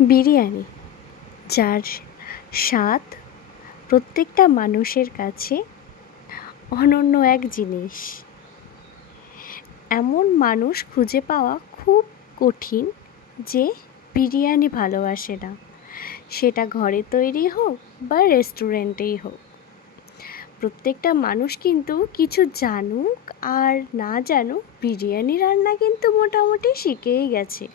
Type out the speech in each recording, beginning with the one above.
বিরিয়ানি। যার স্বাদ প্রত্যেকটা মানুষের কাছে অনন্য এক জিনিস। এমন মানুষ খুঁজে পাওয়া খুব কঠিন যে বিরিয়ানি ভালোবাসে না। সেটা ঘরে তৈরি হোক বা রেস্টুরেন্টেই হোক। প্রত্যেকটা মানুষ কিন্তু কিছু জানুক আর না জানুক বিরিয়ানি রান্না কিন্তু মোটামুটি শিখেই গেছে।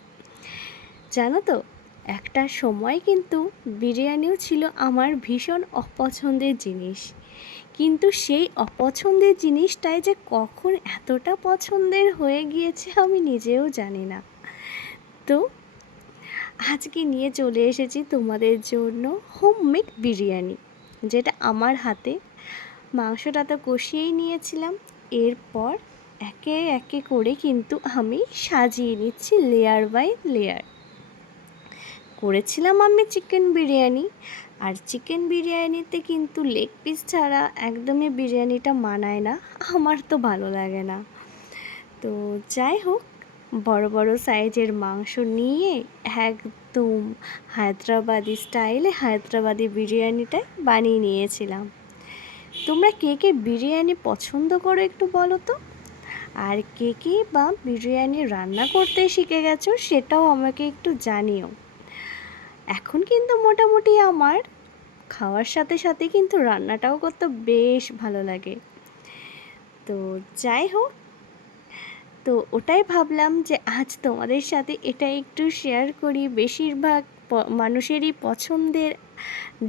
জানো তো একটা সময় কিন্তু বিরিয়ানিও ছিল আমার ভীষণ অপছন্দের জিনিস। কিন্তু সেই অপছন্দের জিনিসটাই যে কখন এতটা পছন্দের হয়ে গিয়েছে আমি নিজেও জানি না। তো আজকে নিয়ে চলে এসেছি তোমাদের জন্য হোমমেড বিরিয়ানি, যেটা আমার হাতে। মাংসটা তো কষিয়েই নিয়েছিলাম, এরপর একে একে করে কিন্তু আমি সাজিয়ে নিচ্ছি লেয়ার বাই লেয়ার করেছিলাম আমি চিকেন বিরিয়ানি। আর চিকেন বিরিয়ানিতে কিন্তু লেগ পিস ছাড়া একদমই বিরিয়ানিটা মানায় না। আমার তো ভালো লাগে না। তো যাই হোক, বড় বড় সাইজের মাংস নিয়ে একদম হায়দ্রাবাদি স্টাইলে হায়দ্রাবাদি বিরিয়ানিটা বানিয়ে নিয়েছিলাম। তোমরা কে কে বিরিয়ানি পছন্দ করো একটু বলো তো? আর কে কে বা বিরিয়ানি রান্না করতে শিখে গেছো সেটাও আমাকে একটু জানিও। এখন কিন্তু মোটামুটি আমার খাওয়ার সাথে সাথে কিন্তু রান্নাটাও করতে বেশ ভালো লাগে। তো যাই হোক, তো ওটাই ভাবলাম যে আজ তোমাদের সাথে এটা একটু শেয়ার করি। বেশিরভাগ মানুষেরই পছন্দের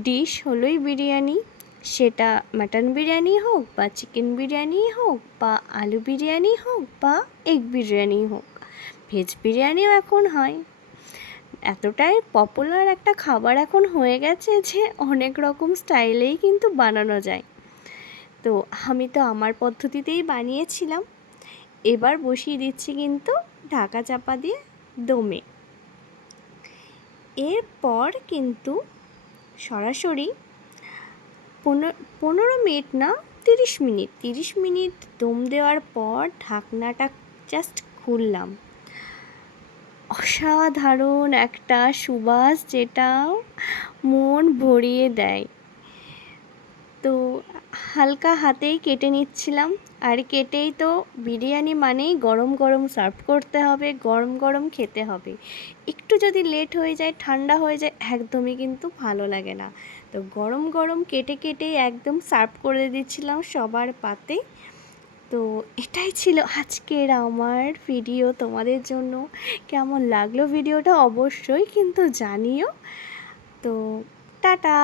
ডিশ হলোই বিরিয়ানি। সেটা মাটন বিরিয়ানি হোক বা চিকেন বিরিয়ানি হোক বা আলু বিরিয়ানি হোক বা এগ বিরিয়ানি হোক। ভেজ বিরিয়ানিও এখন হয়। এতটাই পপুলার একটা খাবার এখন হয়ে গেছে যে অনেক রকম স্টাইলেই কিন্তু বানানো যায়। তো আমি তো আমার পদ্ধতিতেই বানিয়েছিলাম। এবার বসিয়ে দিচ্ছি কিন্তু ঢাকা চাপা দিয়ে দমে। এরপর কিন্তু সরাসরি পনেরো পনেরো মিনিট না তিরিশ মিনিট তিরিশ মিনিট দম দেওয়ার পর ঢাকনাটা জাস্ট খুললাম। অসাধারণ একটা সুবাস যেটা মন ভরিয়ে দেয়। তো হালকা হাতেই কেটে নিচ্ছিলাম। আর কেটেই তো বিরিয়ানি মানেই গরম গরম সার্ভ করতে হবে, গরম গরম খেতে হবে। একটু যদি লেট হয়ে যায়, ঠান্ডা হয়ে যায়, একদমই কিন্তু ভালো লাগে না। তো গরম গরম কেটে কেটে একদম সার্ভ করে দিচ্ছিলাম সবার পাতে। তো এটাই ছিল আজকের আমার ভিডিও তোমাদের জন্য কেমন লাগল ভিডিওটা অবশ্যই কিন্তু জানিও। তো টাটা!